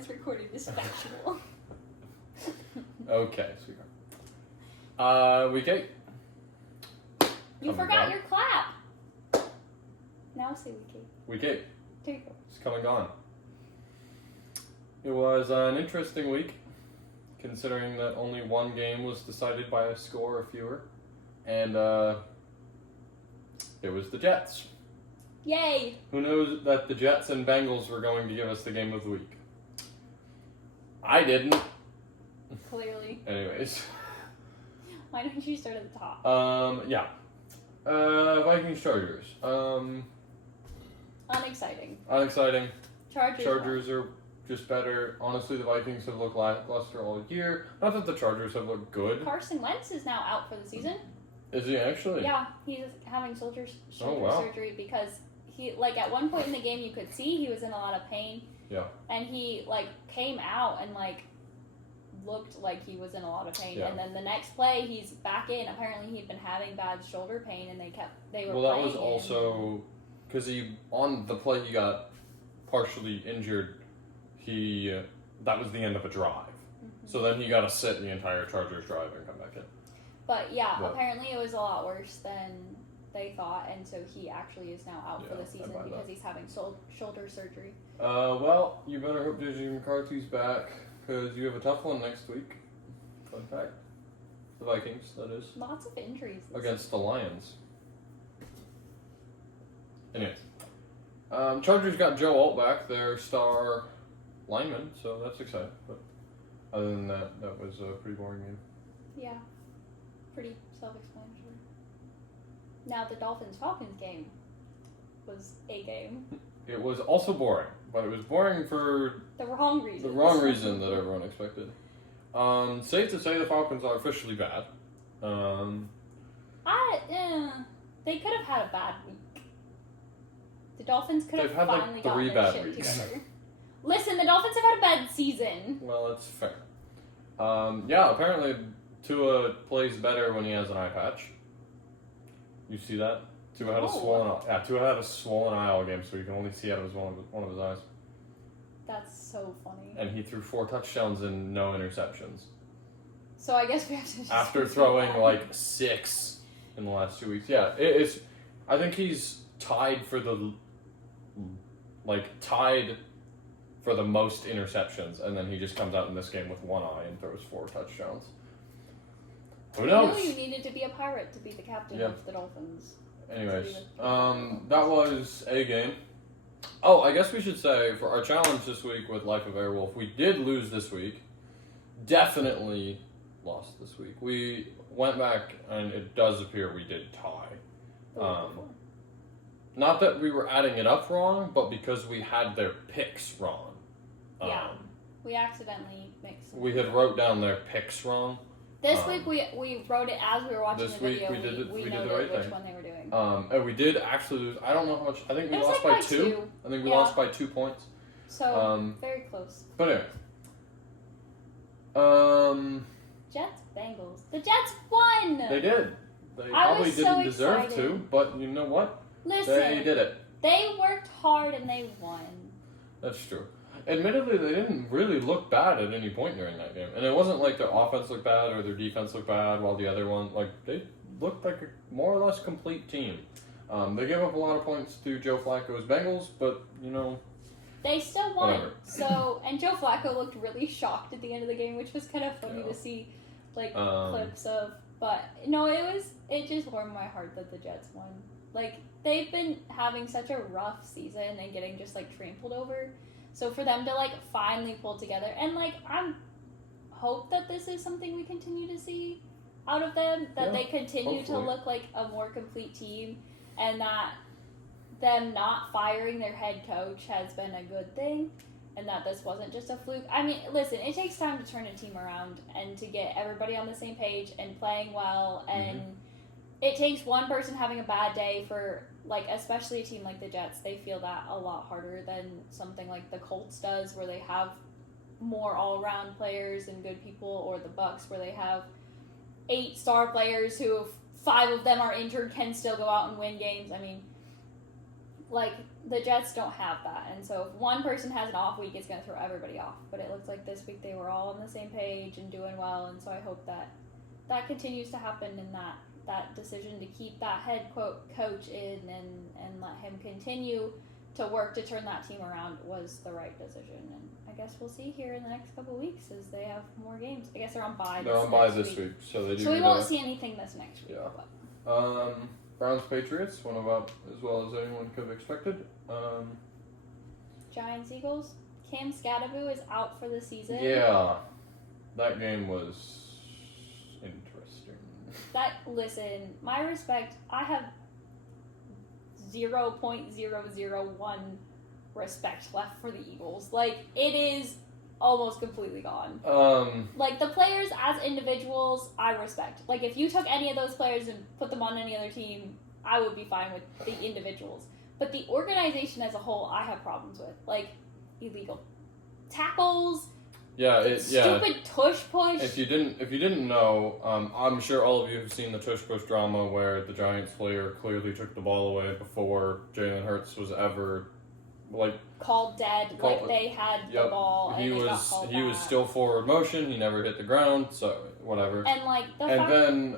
is recorded is factual. Okay, sweetheart. Week 8. You forgot your clap. Now say week 8. Week 8. There you go. It's come and gone. It was an interesting week, considering that only one game was decided by a score or fewer, and it was the Jets. Yay! Who knows that the Jets and Bengals were going to give us the game of the week? I didn't. Clearly. Anyways. Why don't you start at the top? Yeah. Vikings Chargers. Unexciting. Unexciting. Chargers are just better. Honestly, the Vikings have looked lackluster all year. Not that the Chargers have looked good. Carson Wentz is now out for the season. Is he actually? Yeah, he's having shoulder wow. surgery because he, like, at one point in the game you could see he was in a lot of pain. Yeah. And he, like, came out and, like, looked like he was in a lot of pain. Yeah. And then the next play, he's back in. Apparently he'd been having bad shoulder pain, and they were Well, that playing was also because on the play he got partially injured. That was the end of a drive. Mm-hmm. So then he got to sit the entire Chargers drive and come back in. But yeah, apparently it was a lot worse than they thought, and so he actually is now out for the season because he's having shoulder surgery. Well, you better hope JJ McCarthy's back, because you have a tough one next week. Fun fact. The Vikings, that is. Lots of injuries. Against the Lions. Anyways. Chargers got Joe Alt back, their star lineman, so that's exciting. But other than that, that was a pretty boring game. Yeah. Pretty self-explanatory. Now, the Dolphins-Falcons game was a game. It was also boring, but it was boring for the wrong reason. The wrong reason that everyone expected. Safe to say the Falcons are officially bad. They could have had a bad week. The Dolphins could have finally gotten their shit together. Listen, the Dolphins have had a bad season. Well, that's fair. Yeah, apparently Tua plays better when he has an eye patch. You see that? Tua had a swollen eye all game, so you can only see out of one of his eyes. That's so funny. And he threw 4 touchdowns and no interceptions. So I guess we have to just after throwing like 6 in the last 2 weeks. Yeah, it's. I think he's tied for the most interceptions, and then he just comes out in this game with one eye and throws 4 touchdowns. Who knows? I knew you needed to be a pirate to be the captain of the Dolphins. Anyways, that was a game. Oh, I guess we should say for our challenge this week with Life of Airwolf, we did lose this week. Definitely lost this week. We went back, and it does appear we did tie. Not that we were adding it up wrong, but because we had their picks wrong. Yeah, we accidentally mixed them. We had wrote down their picks wrong. This week we wrote it as we were watching the video. We did noted the right which thing. one they were doing. And we did actually lose. I don't know how much. I think we lost by 2. I think we lost by 2 points. So very close. But anyway. Jets, Bengals. The Jets won! They did. They probably didn't deserve to, but you know what? Listen. They did it. They worked hard and they won. That's true. Admittedly, they didn't really look bad at any point during that game. And it wasn't like their offense looked bad or their defense looked bad while the other one, they looked like a more or less complete team. They gave up a lot of points to Joe Flacco's Bengals, but, they still won. Whatever. So, and Joe Flacco looked really shocked at the end of the game, which was kind of funny to see, clips of. But, no, it just warmed my heart that the Jets won. They've been having such a rough season and getting just, trampled over. So for them to, finally pull together. And, I'm hope that this is something we continue to see out of them. That they continue to look like a more complete team. And that them not firing their head coach has been a good thing. And that this wasn't just a fluke. I mean, listen, it takes time to turn a team around and to get everybody on the same page and playing well. And it takes one person having a bad day for, especially a team like the Jets. They feel that a lot harder than something like the Colts does, where they have more all-around players and good people, or the Bucs, where they have 8 star players who, if 5 of them are injured, can still go out and win games. I mean, like, the Jets don't have that. And so if one person has an off week, it's going to throw everybody off. But it looks like this week they were all on the same page and doing well. And so I hope that continues to happen, and that decision to keep that head coach in and let him continue to work to turn that team around was the right decision. And I guess we'll see here in the next couple of weeks as they have more games. I guess they're on bye this week. So they do. So we won't see anything this next week. Yeah. But. Browns Patriots went about as well as anyone could have expected. Giants Eagles. Cam Scadaboo is out for the season. Yeah, that game was interesting. Listen, my respect, I have 0.001 respect left for the Eagles. Like, it is almost completely gone. Like, the players as individuals, I respect. Like, if you took any of those players and put them on any other team, I would be fine with the individuals. But the organization as a whole, I have problems with. Like, illegal tackles. Stupid tush push. If you didn't know, I'm sure all of you have seen the tush push drama where the Giants player clearly took the ball away before Jalen Hurts was ever called dead. They had the ball. He was still forward motion. He never hit the ground. So whatever. And then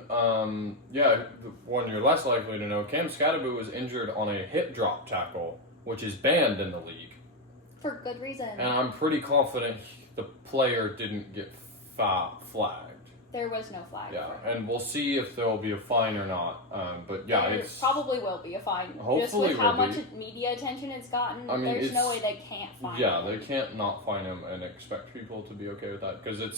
one you're less likely to know, Cam Scadaboo was injured on a hip drop tackle, which is banned in the league for good reason. And I'm pretty confident the player didn't get flagged. There was no flag. Yeah, and we'll see if there will be a fine or not. But yeah, there probably will be a fine. Hopefully, just with how much media attention it's gotten, there's no way they can't fine him. Yeah, they can't not fine him and expect people to be okay with that because the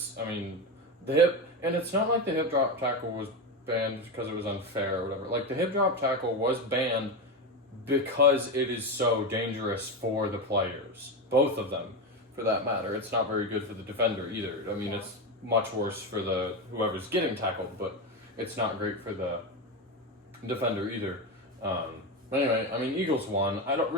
hip, and it's not like the hip drop tackle was banned because it was unfair or whatever. Like, the hip drop tackle was banned because it is so dangerous for the players, both of them, for that matter. It's not very good for the defender either. It's much worse for the whoever's getting tackled, but it's not great for the defender either. Anyway, Eagles won. I don't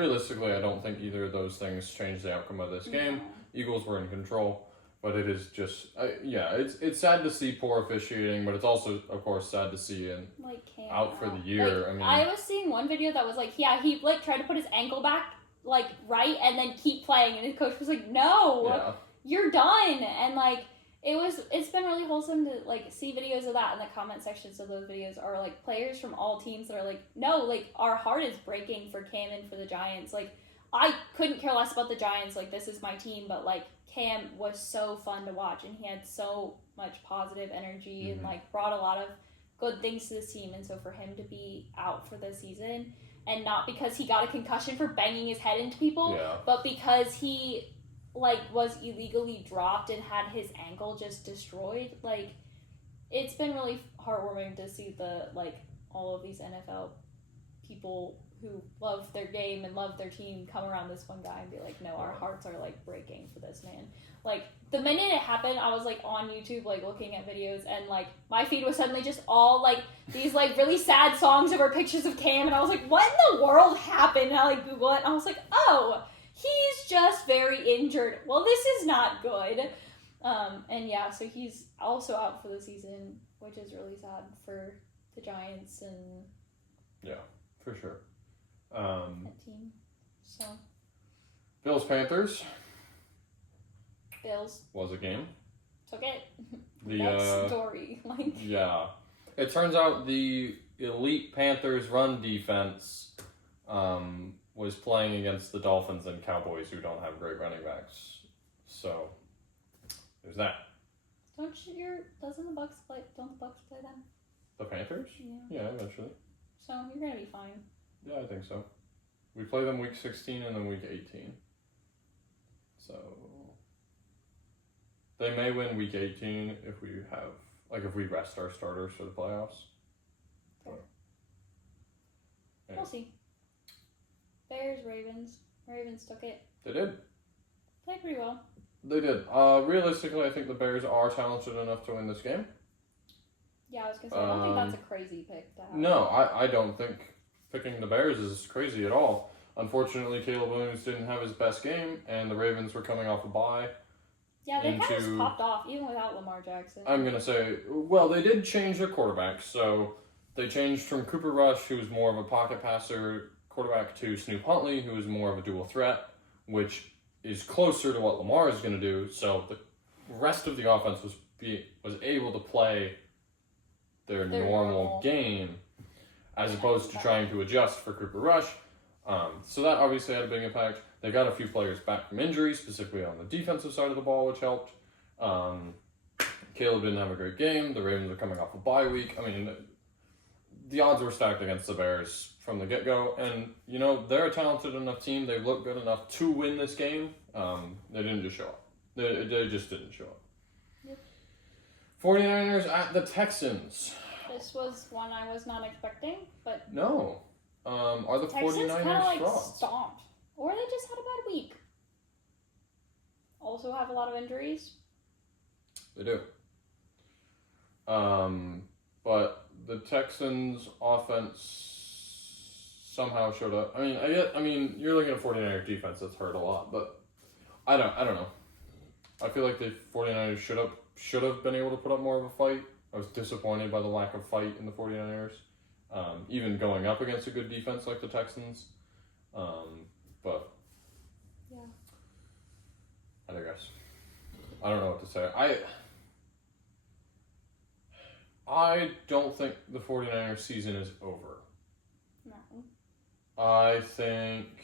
think either of those things changed the outcome of this game. Eagles were in control, but it is just it's sad to see poor officiating, but it's also, of course, sad to see him out for the year. I was seeing one video that was he tried to put his ankle back right and then keep playing, and his coach was like, "No, you're done." And it's been really wholesome to see videos of that, and the comment sections of those videos are players from all teams that are no, our heart is breaking for Cam and for the Giants. I couldn't care less about the Giants, this is my team, but Cam was so fun to watch, and he had so much positive energy and brought a lot of good things to this team. And so for him to be out for the season, and not because he got a concussion for banging his head into people, but because he was illegally dropped and had his ankle just destroyed. It's been really heartwarming to see the all of these NFL people who love their game and love their team come around this one guy and be no, our hearts are breaking for this man. The minute it happened, I was on YouTube looking at videos, and my feed was suddenly just all these really sad songs over pictures of Cam, and I was what in the world happened? And I Google it, and I was oh, he's just very injured. Well, this is not good. So he's also out for the season, which is really sad for the Giants and for sure. That team. So Bills Panthers. Bills was a game. Took it. Next story. Yeah. It turns out the elite Panthers run defense was playing against the Dolphins and Cowboys, who don't have great running backs. So there's that. Doesn't the Bucks play? Don't the Bucks play them? The Panthers? Yeah, eventually. So you're gonna be fine. Yeah, I think so. We play them week 16 and then week 18. So they may win week 18 if we have if we rest our starters for the playoffs. Fair. We'll see. Bears, Ravens. Ravens took it. They did. Played pretty well. They did. Realistically, I think the Bears are talented enough to win this game. Yeah, I was going to say, I don't think that's a crazy pick to have. No, I don't think picking the Bears is crazy at all. Unfortunately, Caleb Williams didn't have his best game, and the Ravens were coming off a bye. Yeah, they kind of just popped off, even without Lamar Jackson. I'm going to say, well, they did change their quarterbacks. So they changed from Cooper Rush, who was more of a pocket passer, quarterback to Snoop Huntley, who is more of a dual threat, which is closer to what Lamar is going to do. So the rest of the offense was able to play their normal game, as opposed to trying to adjust for Cooper Rush. So that obviously had a big impact. They got a few players back from injury, specifically on the defensive side of the ball, which helped. Caleb didn't have a great game. The Ravens are coming off a bye week. I mean, the odds were stacked against the Bears from the get-go. And, you know, they're a talented enough team. They look good enough to win this game. They didn't just show up. They just didn't show up. Yep. 49ers at the Texans. This was one I was not expecting, but... No. Are the Texans 49ers kind of like frauds? stomped. Or they just had a bad week. Also have a lot of injuries. They do. But the Texans offense somehow showed up. I mean, you're looking at 49ers defense that's hurt a lot, but I don't know. I feel like the 49ers should have been able to put up more of a fight. I was disappointed by the lack of fight in the 49ers. Even going up against a good defense like the Texans. But yeah. I digress. I don't know what to say. I don't think the 49ers season is over. No. I think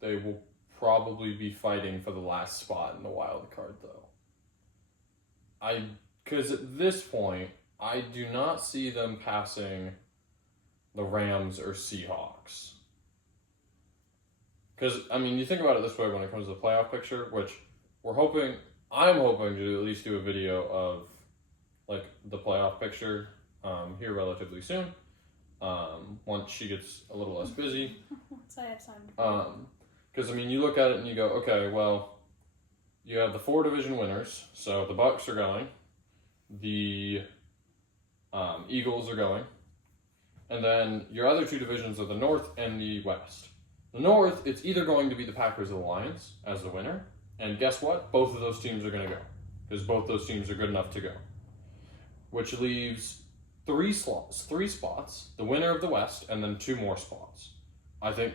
they will probably be fighting for the last spot in the wild card, though. Because at this point, I do not see them passing the Rams or Seahawks. Because, I mean, you think about it this way when it comes to the playoff picture, which I'm hoping to at least do a video of, like, the playoff picture here relatively soon, once she gets a little less busy. Once I have time. Because, I mean, you look at it and you go, okay, well, you have the 4 division winners, so the Bucs are going, the Eagles are going, and then your other 2 divisions are the North and the West. The North, it's either going to be the Packers or the Lions as the winner, and guess what? Both of those teams are going to go, because both those teams are good enough to go. Which leaves 3 spots, the winner of the West, and then 2 more spots. I think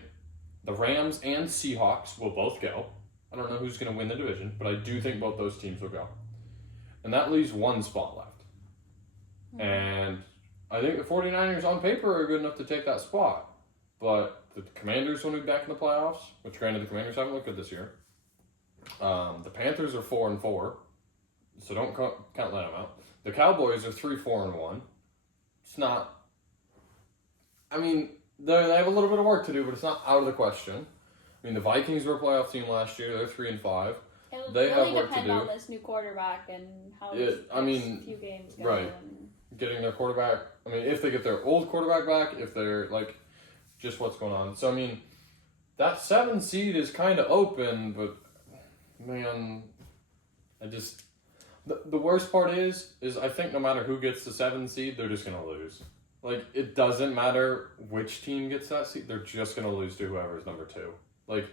the Rams and Seahawks will both go. I don't know who's going to win the division, but I do think both those teams will go. And that leaves 1 spot left. Mm-hmm. And I think the 49ers on paper are good enough to take that spot. But the Commanders will be back in the playoffs, which granted the Commanders haven't looked good this year. The Panthers are 4-4, so don't count them out. The Cowboys are 3-4-1. It's not. I mean, they have a little bit of work to do, but it's not out of the question. I mean, the Vikings were a playoff team last year. They're 3-5. It'll they really have work depend to do on this new quarterback and how few games go. Right. Getting their quarterback. I mean, if they get their old quarterback back, if they're like, just what's going on. So I mean, that 7 seed is kind of open, but man, the worst part is I think no matter who gets the 7 seed, they're just gonna lose. Like, it doesn't matter which team gets that seed; they're just gonna lose to whoever's number 2. Like,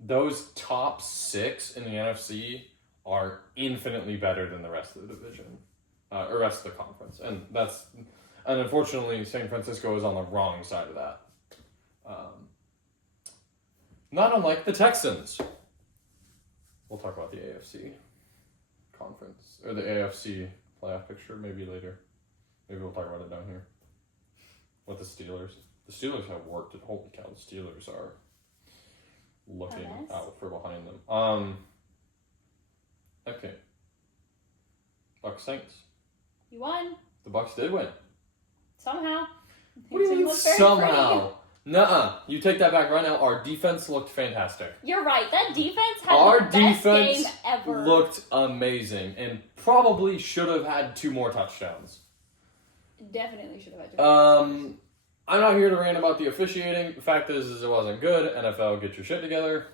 those top 6 in the NFC are infinitely better than the rest of the division, or rest of the conference, and unfortunately, San Francisco is on the wrong side of that. Not unlike the Texans. We'll talk about the AFC conference, or the AFC playoff picture maybe later. Maybe we'll talk about it down here. With the Steelers. The Steelers have worked it. Holy cow, the Steelers are looking out for behind them. Okay. Bucs Saints. You won. The Bucs did win. Somehow. What do you mean somehow? Nuh-uh. You take that back right now. Our defense looked fantastic. You're right. That defense had the best game ever. Looked amazing and probably should have had 2 more touchdowns. Definitely should have had 2 more touchdowns. I'm not here to rant about the officiating. The fact is it wasn't good. NFL, get your shit together.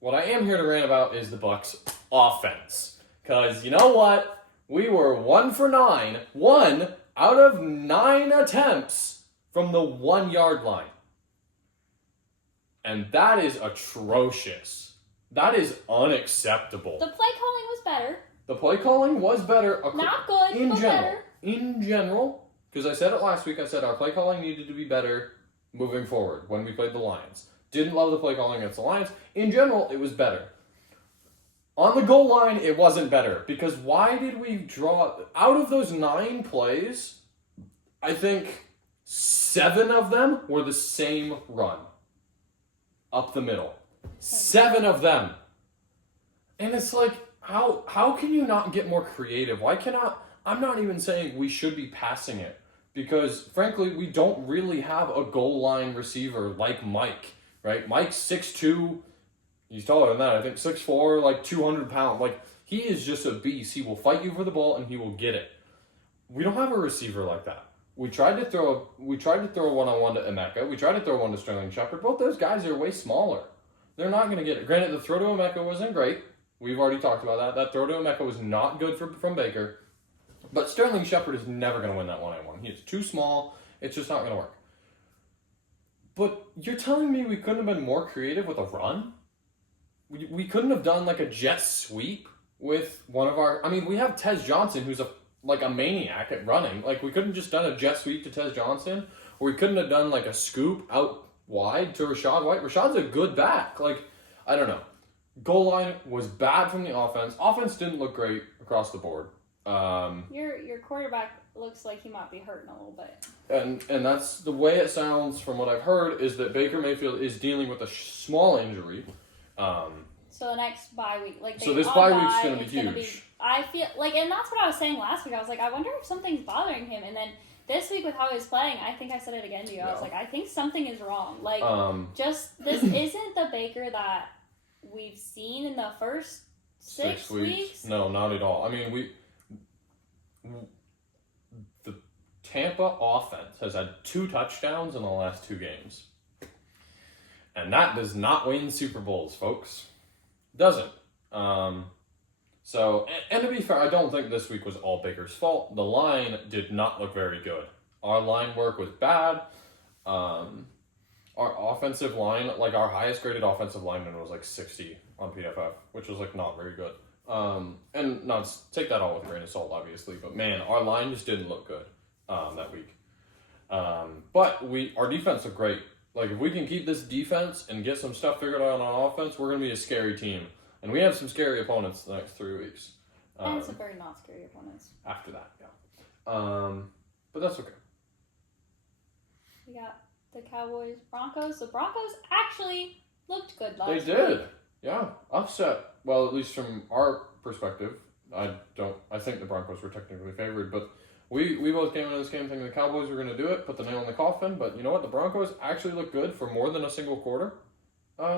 What I am here to rant about is the Bucs offense. Because you know what? We were 1 for 9. 1 out of 9 attempts from the 1-yard line. And that is atrocious. That is unacceptable. The play calling was better. The play calling was better. Not good, but better. In general, because I said it last week, I said our play calling needed to be better moving forward when we played the Lions. Didn't love the play calling against the Lions. In general, it was better. On the goal line, it wasn't better. Because why did we draw... Out of those 9 plays, I think 7 of them were the same run. Up the middle. 7 of them. And it's like, how can you not get more creative? Why cannot... I'm not even saying we should be passing it. Because, frankly, we don't really have a goal line receiver like Mike, right? Mike's 6'2". He's taller than that. I think 6'4", like 200 pounds. Like, he is just a beast. He will fight you for the ball, and he will get it. We don't have a receiver like that. We tried to throw a one-on-one to Emeka. We tried to throw one to Sterling Shepard. Both those guys are way smaller. They're not going to get it. Granted, the throw to Emeka wasn't great. We've already talked about that. That throw to Emeka was not good from Baker. But Sterling Shepard is never going to win that one-on-one. He is too small. It's just not going to work. But you're telling me we couldn't have been more creative with a run? We couldn't have done like a jet sweep with one of our... I mean, we have Tez Johnson, who's a maniac at running. Like, we couldn't just done a jet sweep to Tez Johnson, or we couldn't have done like a scoop out wide to Rashad White. Rashad's a good back. Like, I don't know. Goal line was bad from the offense. Offense didn't look great across the board. Your quarterback looks like he might be hurting a little bit. And that's the way it sounds from what I've heard, is that Baker Mayfield is dealing with a small injury. So the next bye week, like so this bye week's going to be huge. I feel like, and that's what I was saying last week. I was like, I wonder if something's bothering him. And then this week with how he was playing, I think I said it again to you. I was like, I think something is wrong. Like, just this isn't the Baker that we've seen in the first 6 weeks. No, not at all. I mean, the Tampa offense has had 2 touchdowns in the last 2 games. And that does not win Super Bowls, folks. Doesn't. So, and to be fair, I don't think this week was all Baker's fault. The line did not look very good. Our line work was bad. Our offensive line, like our highest graded offensive lineman was like 60 on PFF, which was like not very good. And not take that all with a grain of salt, obviously, but man, our line just didn't look good that week. But our defense looked great. Like, if we can keep this defense and get some stuff figured out on offense, we're going to be a scary team. And we have some scary opponents the next 3 weeks. And some very not scary opponents. After that, yeah. But that's okay. We got the Cowboys, Broncos. The Broncos actually looked good last week. They did. Yeah. Upset. Well, at least from our perspective. I think the Broncos were technically favored, but we both came into this game thinking the Cowboys were going to do it, put the nail in the coffin, but you know what? The Broncos actually looked good for more than a single quarter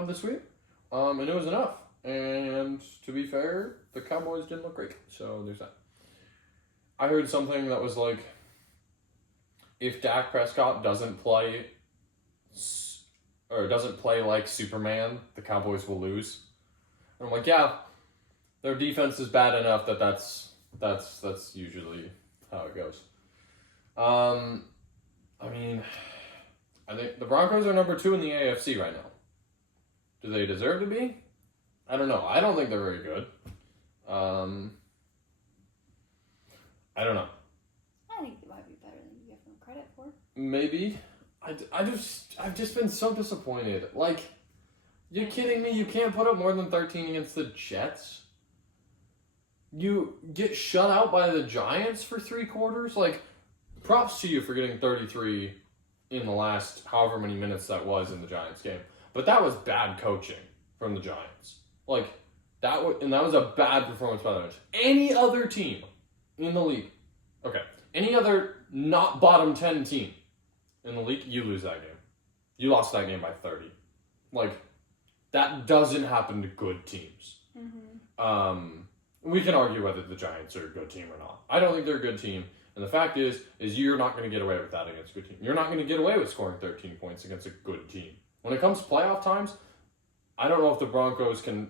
this week, and it was enough. And to be fair, the Cowboys didn't look great, so there's that. I heard something that was like, if Dak Prescott doesn't play like Superman, the Cowboys will lose. And I'm like, yeah, their defense is bad enough that's usually how it goes. I mean, I think the Broncos are number 2 in the AFC right now. Do they deserve to be? I don't know. I don't think they're very good. I don't know. I think they might be better than you give them credit for. Maybe. I've just been so disappointed. Like, you're kidding me? You can't put up more than 13 against the Jets? You get shut out by the Giants for 3 quarters? Like, props to you for getting 33 in the last however many minutes that was in the Giants game. But that was bad coaching from the Giants. Like, that was a bad performance by the Giants. Any other team in the league, any other not bottom 10 team in the league, you lose that game. You lost that game by 30. Like, that doesn't happen to good teams. Mm-hmm. We can argue whether the Giants are a good team or not. I don't think they're a good team. And the fact is you're not going to get away with that against a good team. You're not going to get away with scoring 13 points against a good team. When it comes to playoff times, I don't know if the Broncos can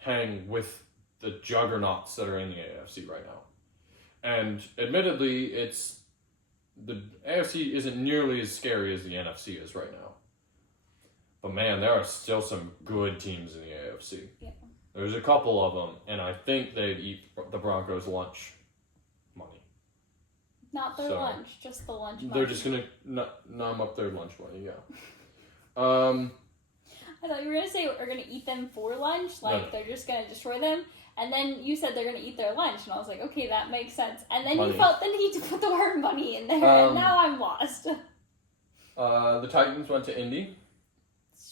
hang with the juggernauts that are in the AFC right now. And admittedly, the AFC isn't nearly as scary as the NFC is right now. But man, there are still some good teams in the AFC. Yeah. There's a couple of them, and I think they'd eat the Broncos' lunch money. Not their lunch, just the lunch money. They're just going to numb up their lunch money, yeah. I thought you were going to say we're going to eat them for lunch, like they're just going to destroy them. And then you said they're going to eat their lunch, and I was like, okay, that makes sense. And then you felt the need to put the word money in there, and now I'm lost. The Titans went to Indy.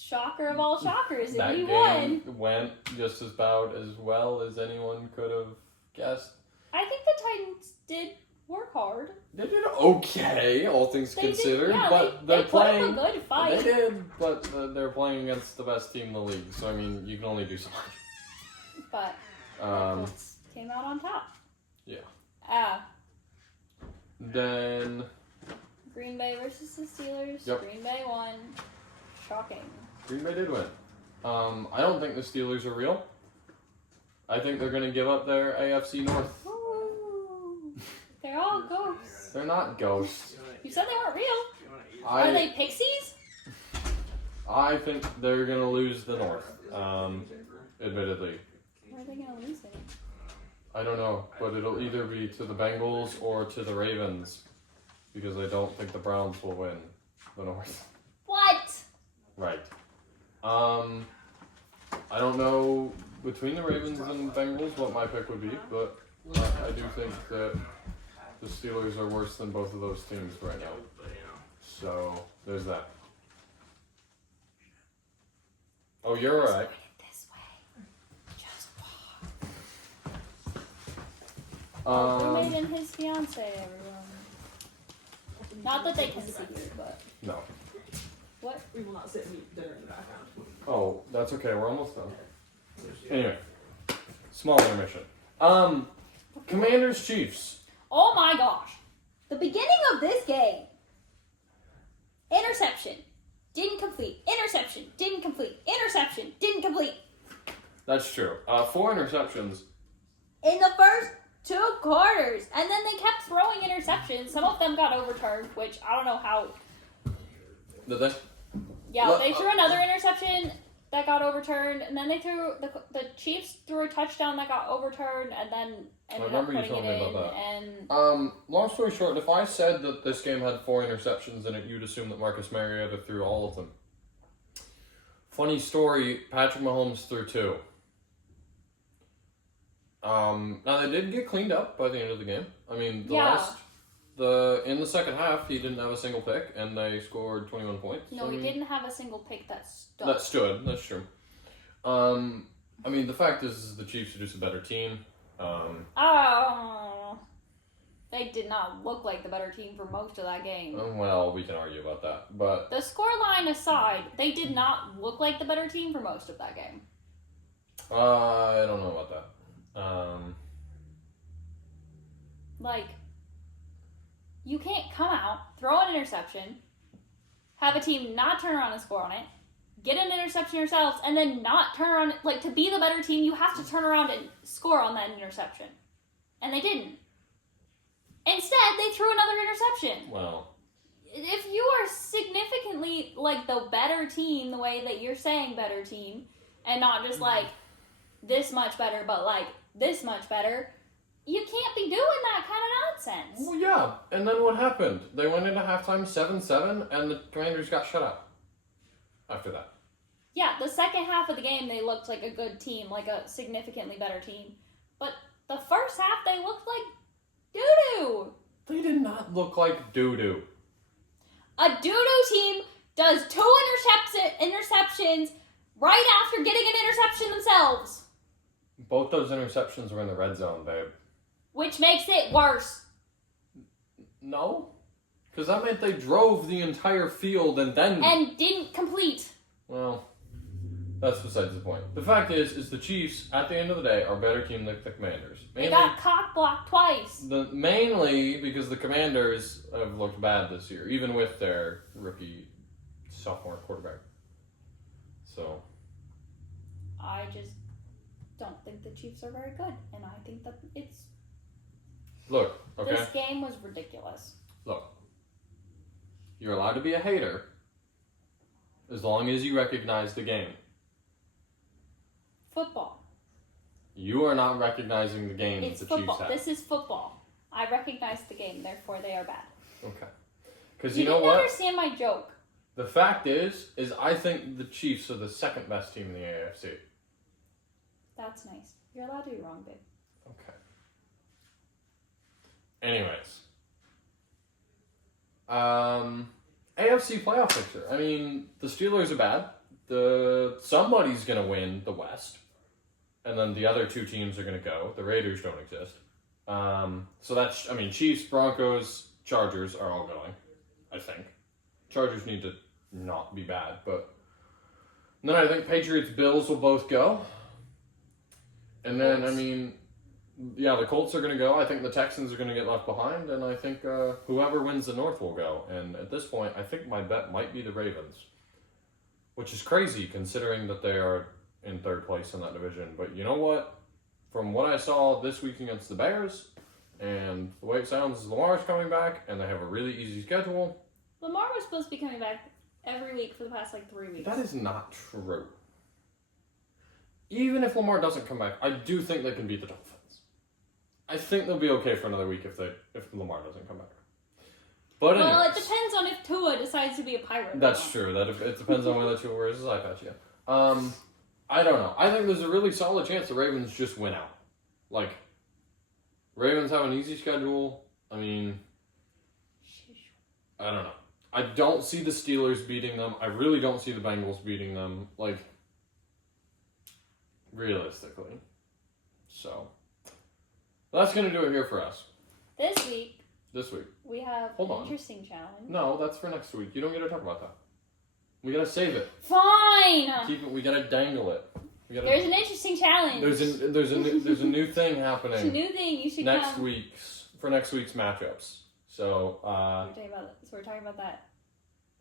Shocker of all shockers, Indy won. won. Went just about as well as anyone could have guessed. I think the Titans did work hard. They did okay, all things considered. But they put up a good fight. They did, but they're playing against the best team in the league. So, I mean, you can only do so much. But Colts came out on top. Yeah. Then Green Bay versus the Steelers. Yep. Green Bay won. Shocking. Green Bay did win. I don't think the Steelers are real. I think they're going to give up their AFC North. Ooh. They're all ghosts. They're not ghosts. You said they weren't real. Are they pixies? I think they're going to lose the North, admittedly. Where are they going to lose it? I don't know, but it'll either be to the Bengals or to the Ravens, because I don't think the Browns will win the North. What? Right. I don't know between the Ravens and the Bengals what my pick would be, but I do think that the Steelers are worse than both of those teams right now. So, there's that. Oh, you're right. This way. Just walk. Roommate and his fiance, everyone. Not that they can see you, but... No. What? We will not sit and eat dinner in the background. Oh, that's okay. We're almost done. Anyway. Small intermission. Commanders Chiefs. Oh my gosh. The beginning of this game. Interception. Didn't complete. Interception. Didn't complete. Interception. Didn't complete. That's true. 4 interceptions. In the first 2 quarters. And then they kept throwing interceptions. Some of them got overturned, which I don't know how. Did they? Yeah, they threw another interception that got overturned, and then they threw the Chiefs threw a touchdown that got overturned, and then ended up putting it in. And long story short, if I said that this game had 4 interceptions in it, you'd assume that Marcus Mariota threw all of them. Funny story: Patrick Mahomes threw 2. Now they did get cleaned up by the end of the game. I mean, in the second half, he didn't have a single pick, and they scored 21 points. No, he didn't have a single pick that stood. That stood. That's true. I mean, the fact is the Chiefs are just a better team. They did not look like the better team for most of that game. Well, we can argue about that, but the scoreline aside, they did not look like the better team for most of that game. I don't know about that. You can't come out, throw an interception, have a team not turn around and score on it, get an interception yourselves, and then not turn around. To be the better team, you have to turn around and score on that interception. And they didn't. Instead, they threw another interception. Well, if you are significantly, the better team, the way that you're saying better team, and not just, this much better, but, this much better, you can't be doing that kind of nonsense. Well, yeah. And then what happened? They went into halftime 7-7, and the Commanders got shut out after that. Yeah, the second half of the game, they looked like a good team, like a significantly better team. But the first half, they looked like doo-doo. They did not look like doo-doo. A doo-doo team does 2 interceptions right after getting an interception themselves. Both those interceptions were in the red zone, babe. Which makes it worse. No. Because that meant they drove the entire field and then... And didn't complete. Well, that's besides the point. The fact is the Chiefs, at the end of the day, are a better team than the Commanders. Mainly, they got cock-blocked twice. Mainly because the Commanders have looked bad this year, even with their rookie sophomore quarterback. So... I just don't think the Chiefs are very good. And I think that it's... Look, okay? This game was ridiculous. Look. You're allowed to be a hater as long as you recognize the game. Football. You are not recognizing the game It's that the football. Chiefs have. This is football. I recognize the game, therefore they are bad. Okay. Because you know didn't what? understand my joke. The fact is I think the Chiefs are the second best team in the AFC. That's nice. You're allowed to be wrong, babe. Okay. Anyways. AFC playoff picture. I mean, the Steelers are bad. Somebody's going to win the West. And then the other two teams are going to go. The Raiders don't exist. So that's, I mean, Chiefs, Broncos, Chargers are all going, I think. Chargers need to not be bad, but then I think Patriots, Bills will both go. And then, Colts. I mean, yeah, the Colts are going to go. I think the Texans are going to get left behind, and I think whoever wins the North will go. And at this point, I think my bet might be the Ravens, which is crazy considering that they are in third place in that division. But you know what? From what I saw this week against the Bears, and the way it sounds is Lamar's coming back, and they have a really easy schedule. Lamar was supposed to be coming back every week for the past 3 weeks. That is not true. Even if Lamar doesn't come back, I do think they can beat the Dolphins. I think they'll be okay for another week if Lamar doesn't come back. But anyways, well, it depends on if Tua decides to be a pirate. That's true. It depends on whether Tua wears his eye patch. Yeah. I don't know. I think there's a really solid chance the Ravens just win out. Ravens have an easy schedule. I mean, I don't know. I don't see the Steelers beating them. I really don't see the Bengals beating them. Realistically. So, that's going to do it here for us. This week, we have Hold an on. interesting challenge. No, that's for next week. You don't get to talk about that. We got to save it. Fine! Keep it. We got to dangle it. There's an interesting challenge. There's a new thing happening. It's a new thing. You should next week's matchups. So we're talking about that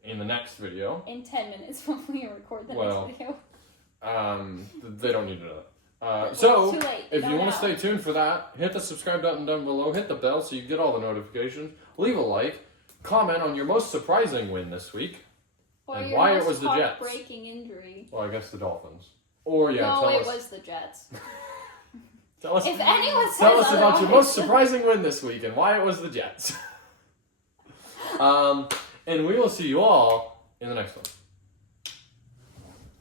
in the next video. in 10 minutes when we record the next video. They don't need to know that. It's too late. If you want to stay tuned for that, hit the subscribe button down below, hit the bell so you get all the notifications, leave a like, comment on your most surprising win this week, Or and your why most it was the Jets. heartbreaking injury. Well, I guess the Dolphins. Or No, it tell us. was the Jets. Tell us. If anyone says Tell us about your otherwise- most surprising win this week and why it was the Jets. And we will see you all in the next one.